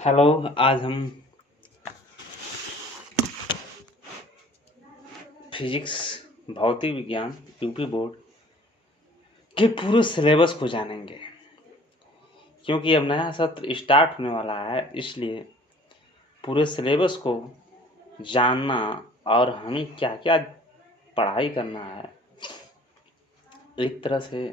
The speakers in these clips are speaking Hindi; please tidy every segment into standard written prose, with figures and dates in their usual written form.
हेलो। आज हम फिजिक्स भौतिक विज्ञान यूपी बोर्ड के पूरे सिलेबस को जानेंगे, क्योंकि अब नया सत्र स्टार्ट होने वाला है। इसलिए पूरे सिलेबस को जानना और हमें क्या क्या पढ़ाई करना है, एक तरह से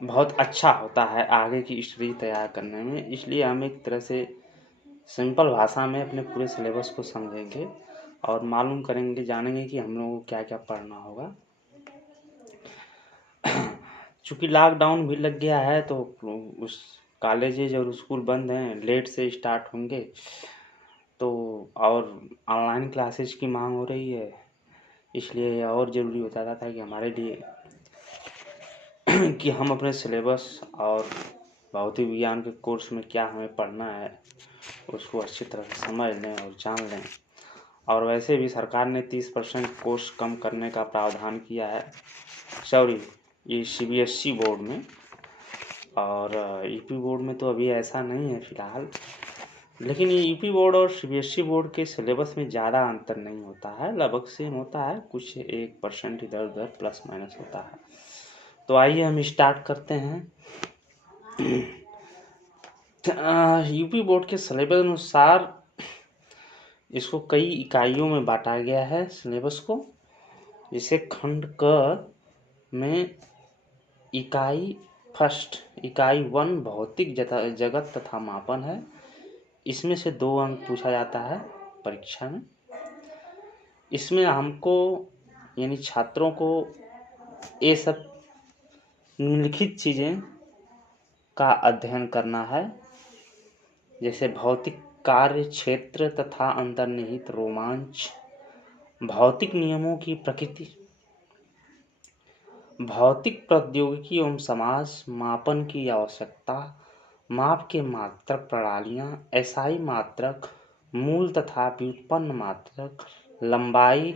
बहुत अच्छा होता है आगे की स्टडी तैयार करने में। इसलिए हम एक तरह से सिंपल भाषा में अपने पूरे सिलेबस को समझेंगे और मालूम करेंगे, जानेंगे कि हम लोगों को क्या क्या पढ़ना होगा। चूँकि लॉकडाउन भी लग गया है तो उस कॉलेजेज और स्कूल बंद हैं, लेट से स्टार्ट होंगे, तो और ऑनलाइन क्लासेज की मांग हो रही है। इसलिए यह और ज़रूरी हो जाता था कि हमारे लिए कि हम अपने सिलेबस और भौतिक विज्ञान के कोर्स में क्या हमें पढ़ना है उसको अच्छी तरह से समझ लें और जान लें। और वैसे भी सरकार ने 30% कोर्स कम करने का प्रावधान किया है, सॉरी, ये सीबीएसई बोर्ड में। और यूपी बोर्ड में तो अभी ऐसा नहीं है फ़िलहाल, लेकिन ये यूपी बोर्ड और सीबीएसई बोर्ड के सिलेबस में ज़्यादा अंतर नहीं होता है, लगभग सेम होता है, कुछ 1% इधर उधर प्लस माइनस होता है। तो आइए हम स्टार्ट करते हैं। यूपी बोर्ड के सिलेबस अनुसार इसको कई इकाइयों में बांटा गया है सिलेबस को। जैसे खंड क में इकाई फर्स्ट, इकाई 1 भौतिक जगत तथा मापन है। इसमें से 2 अंक पूछा जाता है परीक्षा में। इसमें हमको यानी छात्रों को ये सब निम्नलिखित चीज़ें का अध्ययन करना है, जैसे भौतिक कार्य क्षेत्र तथा अंतर्निहित रोमांच, भौतिक नियमों की प्रकृति, भौतिक प्रौद्योगिकी एवं समाज, मापन की आवश्यकता, माप के मात्रक प्रणालियाँ, एसआई मात्रक, मूल तथा व्युत्पन्न मात्रक, लंबाई,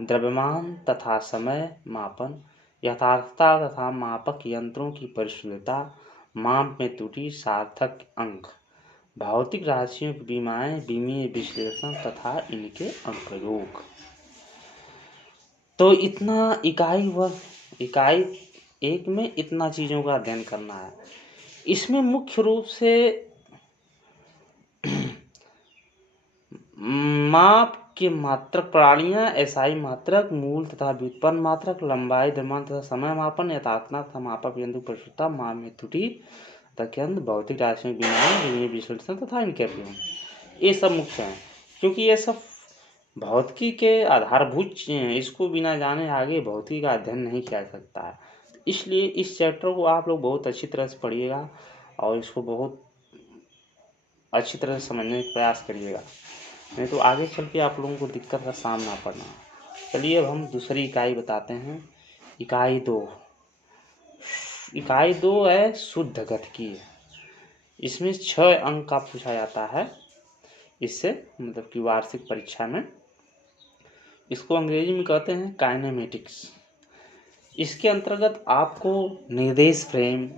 द्रव्यमान तथा समय मापन, यथार्थता तथा मापक यंत्रों की परिशुद्धता, माप में त्रुटि, सार्थक अंक, भौतिक राशियों की विमाएँ, विमीय विश्लेषण तथा इनके अंकयोग। तो इतना इकाई 1 में इतना चीज़ों का अध्ययन करना है। इसमें मुख्य रूप से माप के मात्रक प्रणालियाँ, एसआई मात्रक, मूल तथा व्युत्पन्न मात्रक, लंबाई, द्रव्यमान तथा समय मापन, यथार्थता तथा मापक यंत्र की परिशुद्धता, माप में त्रुटि तथा भौतिक राशियों की विमीय विश्लेषण तथा इनके अंकयोग, ये सब मुख्य हैं। क्योंकि ये सब भौतिकी के आधारभूत चीज़ें हैं, इसको बिना जाने आगे भौतिकी का अध्ययन नहीं किया जा सकता है। इसलिए इस चैप्टर को आप लोग बहुत अच्छी तरह से पढ़िएगा और इसको बहुत अच्छी तरह से समझने का प्रयास करिएगा, नहीं तो आगे चल के आप लोगों को दिक्कत का सामना पड़ना है। चलिए अब हम दूसरी इकाई बताते हैं। इकाई 2 है शुद्ध गतिकी। इसमें 6 अंक का पूछा जाता है, इससे मतलब कि वार्षिक परीक्षा में। इसको अंग्रेजी में कहते हैं काइनेमेटिक्स। इसके अंतर्गत आपको निर्देश फ्रेम,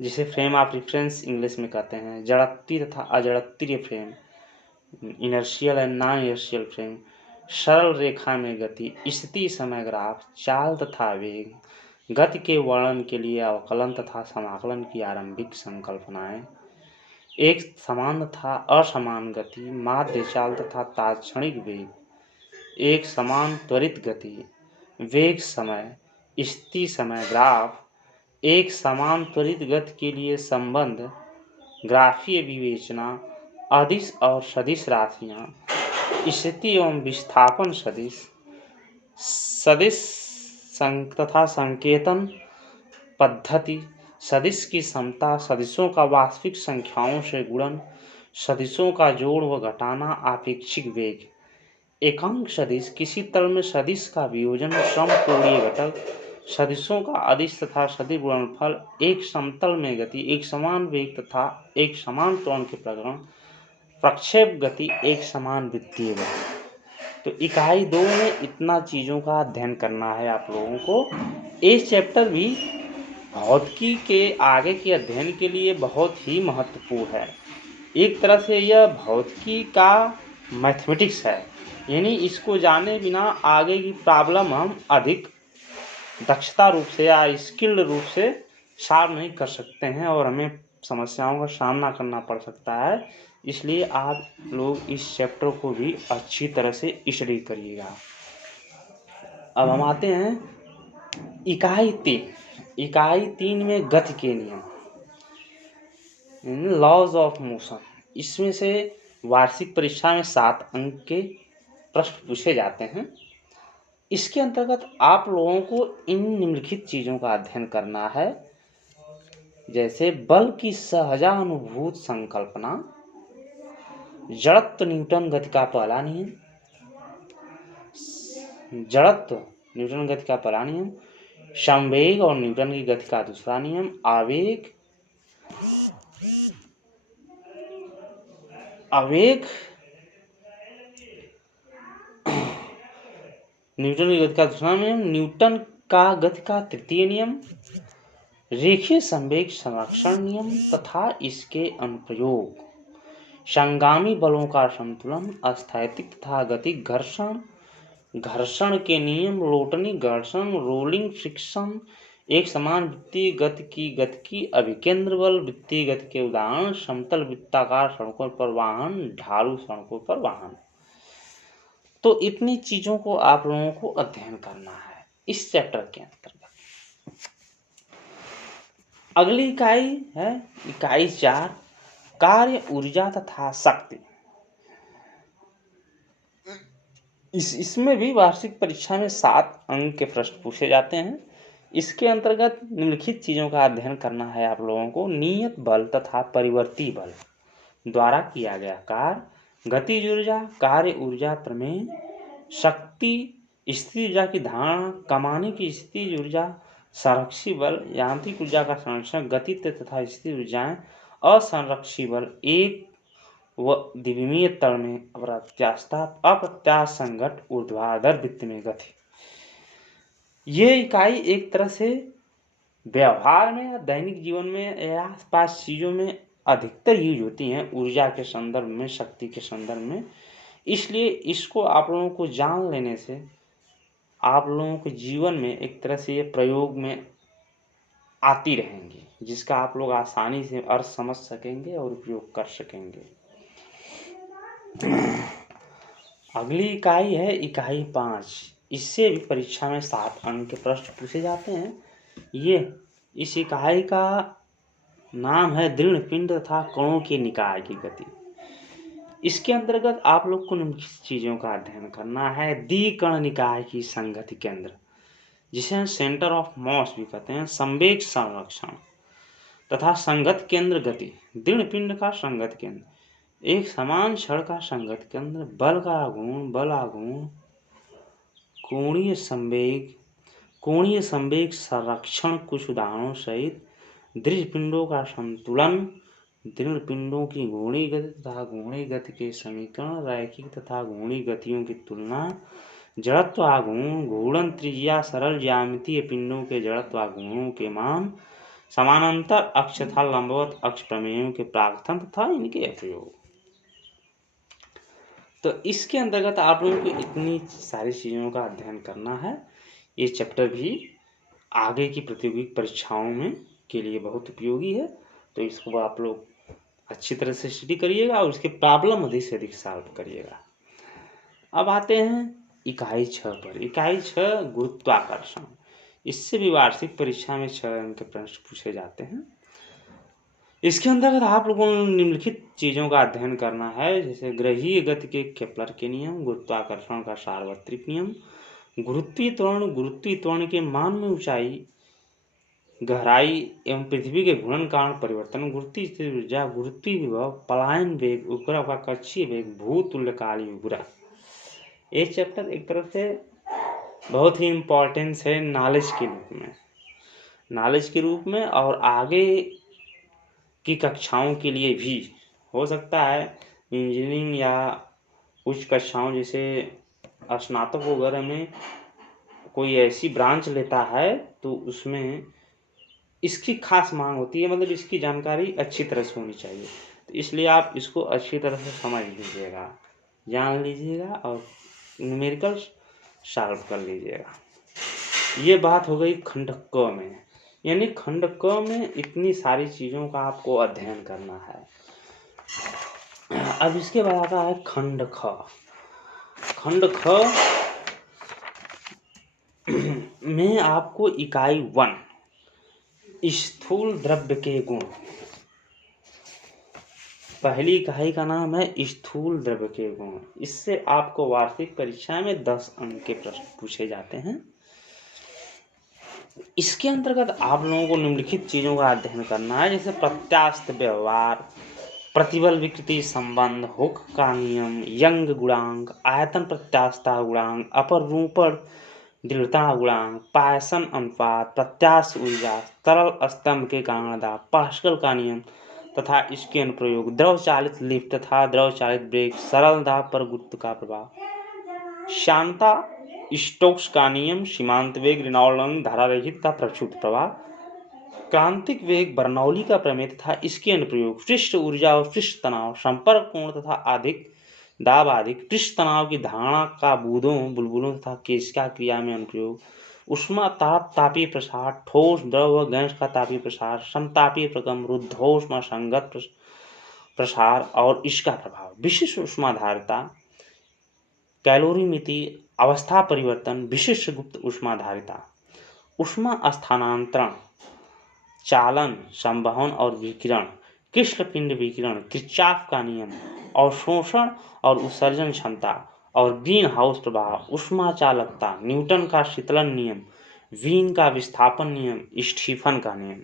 जिसे फ्रेम ऑफ रेफरेंस इंग्लिश में कहते हैं, जड़त्वीय तथा अजड़त्वीय frame, inertial and non inertial frame, सरल रेखा में गति, स्थिति समय ग्राफ, चाल तथा वेग, गति के वर्णन के लिए अवकलन तथा समाकलन की आरंभिक संकल्पनाएं, एक समान तथा असमान गति, माध्य चाल तथा तात्क्षणिक वेग, एक समान त्वरित गति, वेग समय, स्थिति समय ग्राफ, एक समान त्वरित गति के लिए संबंध, ग्राफीय विवेचना, अदिश और सदिश राशियाँ, स्थिति एवं विस्थापन सदिश, सदिश तथा संकेतन पद्धति, सदिश की समता, सदिशों का वास्तविक संख्याओं से गुणन, सदिशों का जोड़ व घटाना, आपेक्षिक वेग, एकांक सदिश, किसी तल में सदिश का वियोजन, समकोणीय घटक, सदिशों का अदिश तथा सदिश गुणनफल, एक समतल में गति, एक समान वेग तथा एक समान त्वरण के प्रकरण, प्रक्षेप गति, एक समान वृत्तीय गति। तो इकाई 2 में इतना चीज़ों का अध्ययन करना है आप लोगों को। ये चैप्टर भी भौतिकी के आगे के अध्ययन के लिए बहुत ही महत्वपूर्ण है। एक तरह से यह भौतिकी का मैथमेटिक्स है, यानी इसको जाने बिना आगे की प्रॉब्लम हम अधिक दक्षता रूप से या स्किल्ड रूप से सॉल्व नहीं कर सकते हैं और हमें समस्याओं का सामना करना पड़ सकता है। इसलिए आप लोग इस चैप्टर को भी अच्छी तरह से स्टडी करिएगा। अब हम आते हैं इकाई 3 में गति के नियम, लॉज ऑफ मोशन। इसमें से वार्षिक परीक्षा में 7 अंक के प्रश्न पूछे जाते हैं। इसके अंतर्गत आप लोगों को इन निम्नलिखित चीज़ों का अध्ययन करना है, जैसे बल की सहजानुभूत संकल्पना, जड़त्व न्यूटन गति का पहला नियम, संवेग और न्यूटन की गति का दूसरा नियम, आवेग न्यूटन की गति का दूसरा नियम, न्यूटन का गति का तृतीय नियम, रेखीय संवेग संरक्षण नियम तथा इसके अनुप्रयोग, संगामी बलों का संतुलन, स्थैतिक तथा गतिक घर्षण के नियम, लोटनी घर्षण, रोलिंग फ्रिक्शन, एक समान वृत्तीय गति की अभिकेंद्र बल, वृत्तीय गति के उदाहरण, समतल वृत्ताकार सड़कों पर वाहन, ढालू सड़कों पर वाहन। तो इतनी चीजों को आप लोगों को अध्ययन करना है इस चैप्टर के अंतर्गत। अगली इकाई है इकाई 4, कार्य, ऊर्जा तथा शक्ति। इसमें भी वार्षिक परीक्षा में 7 अंक के प्रश्न पूछे जाते हैं। इसके अंतर्गत निम्नलिखित चीजों का अध्ययन करना है आप लोगों को, नियत बल तथा परिवर्ती बल द्वारा किया गया कार्य, गतिज ऊर्जा, कार्य ऊर्जा प्रमेय, शक्ति, स्थिर ऊर्जा की धारणा, कमाने की स्थितिज ऊर्जा, संरक्षी बल, यांत्रिक ऊर्जा का संरक्षण, गतित्व तथा स्थिर ऊर्जाएं, असंरक्षी बल, एक व द्विमीय तल में अप्रत्यास्थ संघट, ऊर्ध्वाधर वृत्त में गति। ये इकाई एक तरह से व्यवहार में या दैनिक जीवन में या आसपास चीजों में अधिकतर यूज होती हैं, ऊर्जा के संदर्भ में, शक्ति के संदर्भ में। इसलिए इसको आप लोगों को जान लेने से आप लोगों के जीवन में एक तरह से ये प्रयोग में आती रहेंगी, जिसका आप लोग आसानी से अर्थ समझ सकेंगे और उपयोग कर सकेंगे। अगली इकाई है इकाई 5। इससे भी परीक्षा में 7 अंक के प्रश्न पूछे जाते हैं। इस इकाई का नाम है दृढ़ पिंड तथा कणों के निकाय की गति। इसके अंतर्गत आप लोग को निम्नलिखित चीजों का अध्ययन करना है, द्विकण निकाय की संगति केंद्र, जिसे हम सेंटर ऑफ मास भी कहते हैं, संवेग संरक्षण तथा संगत केंद्र गति, दृढ़ पिंड का संगत केंद्र, एक समान छड़ का संगत केंद्र, बल का आघूर्ण, बल आघूर्ण, कोणीय संवेग संरक्षण, कुछ उदाहरणों सहित, दृढ़ पिंडों का संतुलन, दृढ़ पिंडों की घूर्णी गति तथा घूर्णी गति के समीकरण, रैखिक तथा घूर्णी गतियों की तुलना, जड़त्व आघूर्ण, घूर्णन त्रिज्या, सरल ज्यामितीय पिंडों के जड़त्व आघूर्णों के मान, समानांतर अक्ष तथा लंबवत अक्ष प्रमेयों के प्रार्थन तथा इनके प्रयोग। तो इसके अंतर्गत आप लोगों को इतनी सारी चीज़ों का अध्ययन करना है। ये चैप्टर भी आगे की प्रतियोगिक परीक्षाओं में के लिए बहुत उपयोगी है, तो इसको आप लोग अच्छी तरह से स्टडी करिएगा और उसके प्रॉब्लम अधिक से अधिक सॉल्व करिएगा। अब आते हैं इकाई 6 पर। इकाई 6 गुरुत्वाकर्षण। इससे भी वार्षिक परीक्षा में 6 अंक के प्रश्न पूछे जाते हैं। इसके अंतर्गत आप लोगों को निम्नलिखित चीज़ों का अध्ययन करना है, जैसे ग्रहीय गति के केपलर के नियम, गुरुत्वाकर्षण का सार्वत्रिक नियम, गुरुत्वीय त्वरण के मान में ऊंचाई, गहराई एवं पृथ्वी के घूर्णन कारण परिवर्तन, गुरुत्वीय स्थिर ऊर्जा, गुरुत्वीय विभव, पलायन वेग, उपग्रह का कक्षीय वेग, भूतुल्यकालीन उपग्रह। ये चैप्टर एक तरह से बहुत ही इम्पोर्टेंस है नॉलेज के रूप में और आगे की कक्षाओं के लिए भी हो सकता है। इंजीनियरिंग या उच्च कक्षाओं जैसे स्नातक वगैरह में कोई ऐसी ब्रांच लेता है तो उसमें इसकी खास मांग होती है, मतलब इसकी जानकारी अच्छी तरह से होनी चाहिए। तो इसलिए आप इसको अच्छी तरह से समझ लीजिएगा, जान लीजिएगा और न्यूमेरिकल सॉल्व कर लीजिएगा। ये बात हो गई खंड क में, यानी खंड क में इतनी सारी चीज़ों का आपको अध्ययन करना है। अब इसके बाद आता है खंड ख। खंड ख में आपको इकाई 1 स्थूल द्रव्य के गुण, पहली इकाई का नाम है स्थूल द्रव्य के गुण। इससे आपको वार्षिक परीक्षा में 10 अंक के प्रश्न पूछे जाते हैं। इसके अंतर्गत आप लोगों को निम्नलिखित चीज़ों का अध्ययन करना है, जैसे प्रत्यास्थ व्यवहार, प्रतिबल विकृति संबंध, हुक का नियम, यंग गुणांक, आयतन प्रत्यास्थता गुणांक, अपरूपण दृढ़ता गुणांक, पायसन अनुपात, प्रत्यास्थ ऊर्जा, तरल स्तंभ के कारण दाब, पास्कल का नियम तथा इसके अनुप्रयोग, द्रव चालित लिफ्ट तथा द्रव चालित ब्रेक, सरल दाब पर गुरुत्व का प्रभाव, श्यानता स्टोक्स का नियम, सीमांत वेग रेनॉल्ड्स धारा रहित का प्रचुत प्रभाव, क्रांतिक वेग बर्नौली का प्रमेय तथा इसके अनुप्रयोग, पृष्ठ ऊर्जा और पृष्ठ तनाव, संपर्क कोण तथा अधिक दाब अधिक पृष्ठ तनाव की धारणा का बूंदों बुलबुलों तथा केशिका क्रिया में अनुप्रयोग, उष्मा ताप तापीय प्रसार, ठोस द्रव व गैस का तापीय प्रसार, समतापीय प्रगम, रुद्धोष्मा संगत प्रसार और इसका प्रभाव, विशिष्ट उष्माधारिता, कैलोरीमिति, अवस्था परिवर्तन, विशिष्ट गुप्त उष्माधारिता, उष्मा स्थानांतरण, चालन, संवहन और विकिरण, कृष्णपिंड विकिरण, किरचॉफ का नियम, अवशोषण और उत्सर्जन क्षमता और ग्रीन हाउस प्रभाव, उष्मा चालकता, न्यूटन का शीतलन नियम, वीन का विस्थापन नियम, स्टीफन का नियम।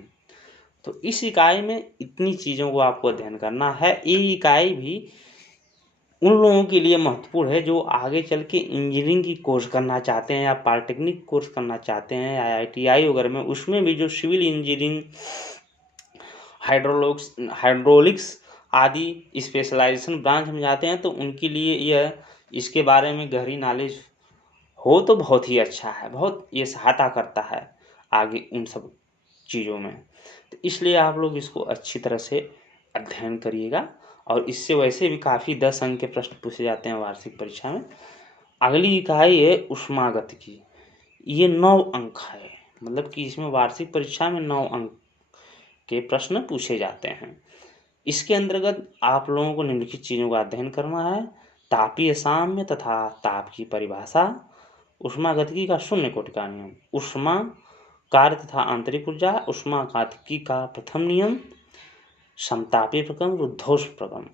तो इस इकाई में इतनी चीज़ों को आपको अध्ययन करना है। ये इकाई भी उन लोगों के लिए महत्वपूर्ण है जो आगे चल के इंजीनियरिंग की कोर्स करना चाहते हैं या पॉलिटेक्निक कोर्स करना चाहते हैं या IITI वगैरह में, उसमें भी जो सिविल इंजीनियरिंग, हाइड्रोलिक्स आदि स्पेशलाइजेशन ब्रांच में जाते हैं, तो उनके लिए यह इसके बारे में गहरी नॉलेज हो तो बहुत ही अच्छा है, बहुत ये सहायता करता है आगे उन सब चीज़ों में। तो इसलिए आप लोग इसको अच्छी तरह से अध्ययन करिएगा, और इससे वैसे भी काफ़ी 10 अंक के प्रश्न पूछे जाते हैं वार्षिक परीक्षा में। अगली इकाई है ऊष्मागतिकी। ये 9 अंक है, मतलब कि इसमें वार्षिक परीक्षा में 9 अंक के प्रश्न पूछे जाते हैं। इसके अंतर्गत आप लोगों को निम्नलिखित चीज़ों का अध्ययन करना है, तापीय साम्य तथा ताप की परिभाषा, ऊष्मागतिकी का शून्य कोटि का नियम, ऊष्मा कार्य तथा आंतरिक ऊर्जा, ऊष्मागतिकी का प्रथम नियम, समतापीय प्रक्रम, रुद्धोष्म प्रक्रम,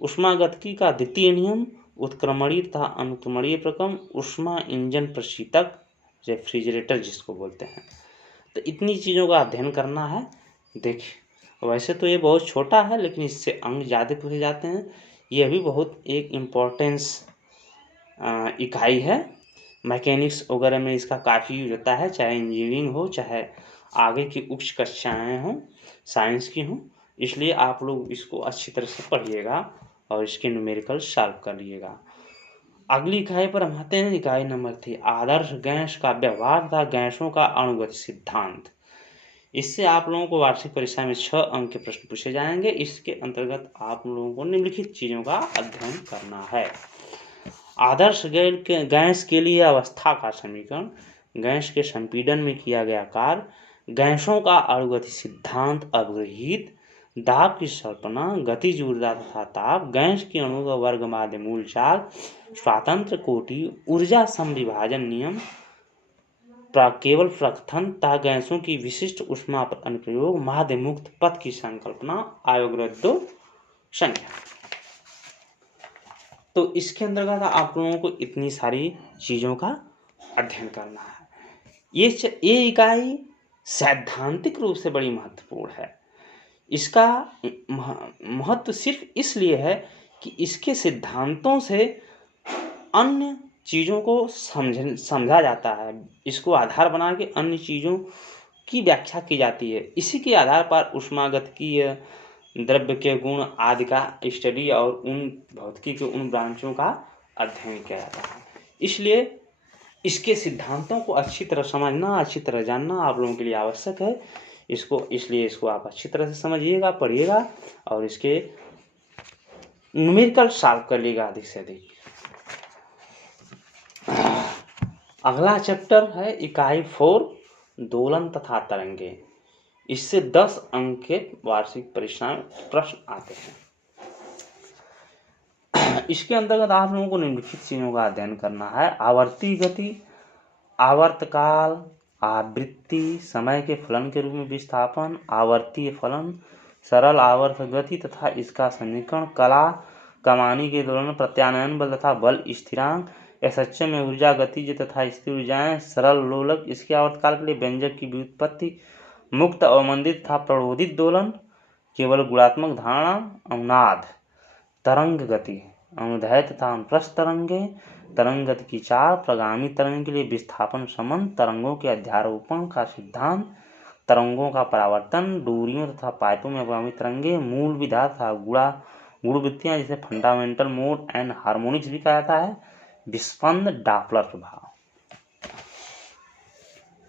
ऊष्मागतिकी का द्वितीय नियम, उत्क्रमणीय तथा अनुक्रमणीय प्रक्रम, ऊष्मा इंजन प्रशीतक, रेफ्रिजरेटर जिसको बोलते हैं। तो इतनी चीज़ों का अध्ययन करना है। देखिए वैसे तो ये बहुत छोटा है, लेकिन इससे अंक ज़्यादा पूछे जाते हैं। यह भी बहुत एक इम्पोर्टेंस इकाई है। मैकेनिक्स वगैरह में इसका काफ़ी यूज होता है, चाहे इंजीनियरिंग हो, चाहे आगे की उच्च कक्षाएँ हों, साइंस की हों। इसलिए आप लोग इसको अच्छी तरह से पढ़िएगा और इसके न्यूमेरिकल सॉल्व कर लीजिएगा। अगली इकाई पर हम आते हैं। इकाई नंबर 3, आदर्श गैस का व्यवहार तथा गैसों का अणुगत सिद्धांत। इससे आप लोगों को वार्षिक परीक्षा में 6 अंक के प्रश्न पूछे जाएंगे। इसके अंतर्गत आप लोगों को निम्नलिखित चीज़ों का अध्ययन करना है। आदर्श गैस के लिए अवस्था का समीकरण, गैस के संपीड़न में किया गया कार्य, गैसों का अणुगति सिद्धांत अवगृहीत, दाब की कल्पना, गतिज ऊर्जा तथा ताप, गैस के अणु का वर्ग माध्य मूल चाल, स्वातंत्र कोटि, ऊर्जा समविभाजन नियम, केवल प्रकथन तथा गैसों की विशिष्ट ऊष्मा पर अनुप्रयोग, माध्य मुक्त पथ की संकल्पना, अवरोधों संख्या। तो इसके अंतर्गत आप लोगों को इतनी सारी चीज़ों का अध्ययन करना है। ये इकाई सैद्धांतिक रूप से बड़ी महत्वपूर्ण है। इसका महत्व सिर्फ इसलिए है कि इसके सिद्धांतों से अन्य चीज़ों को समझा जाता है। इसको आधार बना के अन्य चीज़ों की व्याख्या की जाती है। इसी के आधार पर ऊष्मागतिकीय, द्रव्य के गुण आदि का स्टडी और उन भौतिकी के उन ब्रांचों का अध्ययन किया जाता है। इसलिए इसके सिद्धांतों को अच्छी तरह समझना, अच्छी तरह जानना आप लोगों के लिए आवश्यक है। इसलिए इसको आप अच्छी तरह से समझिएगा, पढ़िएगा और इसके न्यूमेरिकल सॉल्व कर लीजिएगा अधिक से अधिक। अगला चैप्टर है इकाई 4 दोलन तथा तरंगे। इससे 10 अंक के वार्षिक परीक्षा में प्रश्न आते हैं। इसके अंतर्गत आप लोगों को निम्नलिखित चीजों का अध्ययन करना है। आवर्ती गति, आवर्तकाल, आवृत्ति, समय के फलन के रूप में विस्थापन, आवर्तीय फलन, सरल आवर्त गति तथा इसका समीकरण, कला, कमानी के दोलन, प्रत्यानयन बल तथा बल स्थिरांक, एसएचएम में ऊर्जा गतिज तथा स्थिर ऊर्जाएं, सरल लोलक, इसके आवर्तकाल के लिए व्यंजक की व्युत्पत्ति, मुक्त अवमंदित तथा प्रबोधित दोलन, केवल गुणात्मक धारणा, अनुनाद, तरंग गति, अनुदैर्ध्य तथा अनुप्रस्थ तरंगे, तरंग गति की 4, प्रगामी तरंग के लिए विस्थापन संबंध, तरंगों के अध्यारोपण का सिद्धांत, तरंगों का परावर्तन, दूरियों तथा पाइपों में प्रगामी तरंगे, मूल विधा तथा गुणवृत्तियां जिसे फंडामेंटल मोड एंड हार्मोनिक्स भी कहा जाता है, विस्पंद, डॉपलर प्रभाव।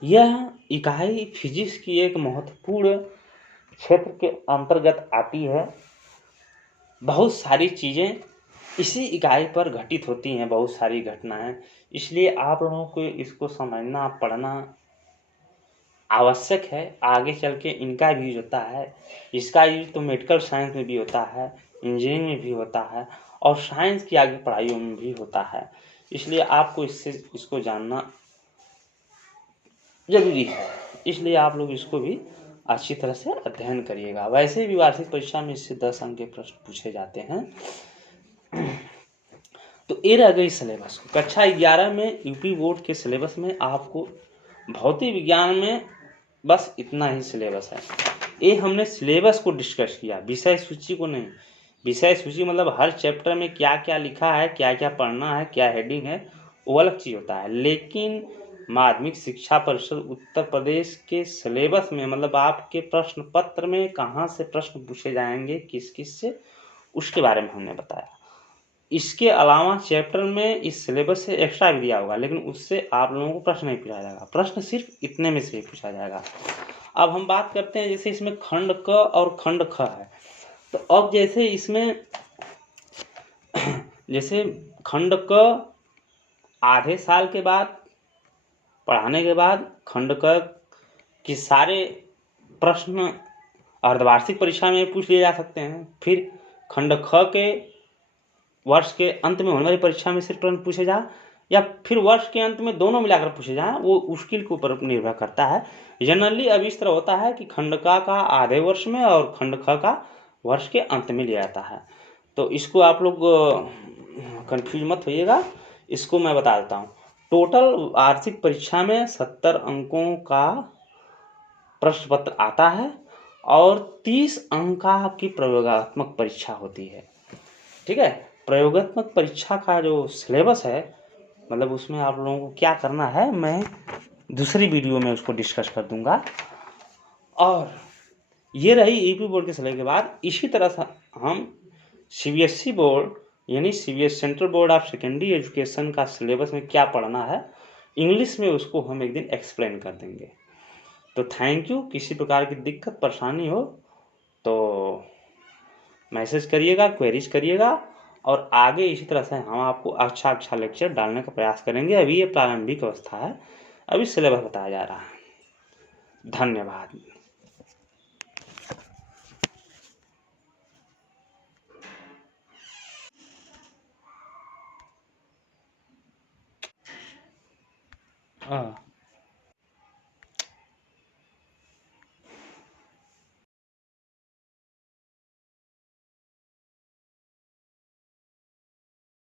यह इकाई फिजिक्स की एक महत्वपूर्ण क्षेत्र के अंतर्गत आती है। बहुत सारी चीजें इसी इकाई पर घटित होती हैं, बहुत सारी घटनाएं, इसलिए आप लोगों को इसको समझना, पढ़ना आवश्यक है। आगे चल के इनका भी यूज होता है। इसका यूज तो मेडिकल साइंस में भी होता है, इंजीनियरिंग में भी होता है और साइंस की आगे पढ़ाइयों में भी होता है। इसलिए आपको इसको जानना जरूरी है। इसलिए आप लोग इसको भी अच्छी तरह से अध्ययन करिएगा। वैसे भी वार्षिक परीक्षा में इससे 10 अंक के प्रश्न पूछे जाते हैं। तो ये रह गई सिलेबस। कक्षा 11 में यूपी बोर्ड के सिलेबस में आपको भौतिक विज्ञान में बस इतना ही सिलेबस है। ये हमने सिलेबस को डिस्कस किया, विषय सूची को नहीं। विषय सूची मतलब हर चैप्टर में क्या क्या लिखा है, क्या क्या पढ़ना है, क्या हेडिंग है, वो अलग चीज होता है। लेकिन माध्यमिक शिक्षा परिषद उत्तर प्रदेश के सिलेबस में मतलब आपके प्रश्न पत्र में कहाँ से प्रश्न पूछे जाएंगे, किस किस से, उसके बारे में हमने बताया। इसके अलावा चैप्टर में इस सिलेबस से एक्स्ट्रा भी दिया होगा, लेकिन उससे आप लोगों को प्रश्न नहीं पूछा जाएगा। प्रश्न सिर्फ इतने में से ही पूछा जाएगा। अब हम बात करते हैं, जैसे इसमें खंड क और खंड ख है। तो अब जैसे इसमें जैसे खंड क आधे साल के बाद पढ़ाने के बाद खंड क के सारे प्रश्न अर्धवार्षिक परीक्षा में पूछ लिए जा सकते हैं। फिर खंड ख के वर्ष के अंत में होने वाली परीक्षा में सिर्फ प्रश्न पूछे जाए या फिर वर्ष के अंत में दोनों मिलाकर पूछे जाए, वो उसके ऊपर निर्भर करता है। जनरली अब इस तरह होता है कि खंड का आधे वर्ष में और खंड ख का वर्ष के अंत में लिया जाता है। तो इसको आप लोग कंफ्यूज मत होइएगा, इसको मैं बता देता हूँ। टोटल वार्षिक परीक्षा में 70 अंकों का प्रश्न पत्र आता है और 30 अंक की प्रयोगात्मक परीक्षा होती है। ठीक है, प्रयोगात्मक परीक्षा का जो सिलेबस है मतलब उसमें आप लोगों को क्या करना है, मैं दूसरी वीडियो में उसको डिस्कस कर दूंगा। और ये रही यूपी बोर्ड के सिलेबस के बाद इसी तरह से हम सीबीएसई बोर्ड यानी CBS central board of secondary education का सिलेबस में क्या पढ़ना है इंग्लिश में, उसको हम एक दिन एक्सप्लेन कर देंगे। तो थैंक यू। किसी प्रकार की दिक्कत परेशानी हो तो मैसेज करिएगा, क्वेरीज करिएगा और आगे इसी तरह से हम आपको अच्छा लेक्चर डालने का प्रयास करेंगे। अभी ये प्रारंभिक अवस्था है, अभी सिलेबस बताया जा रहा है। धन्यवाद। हाँ।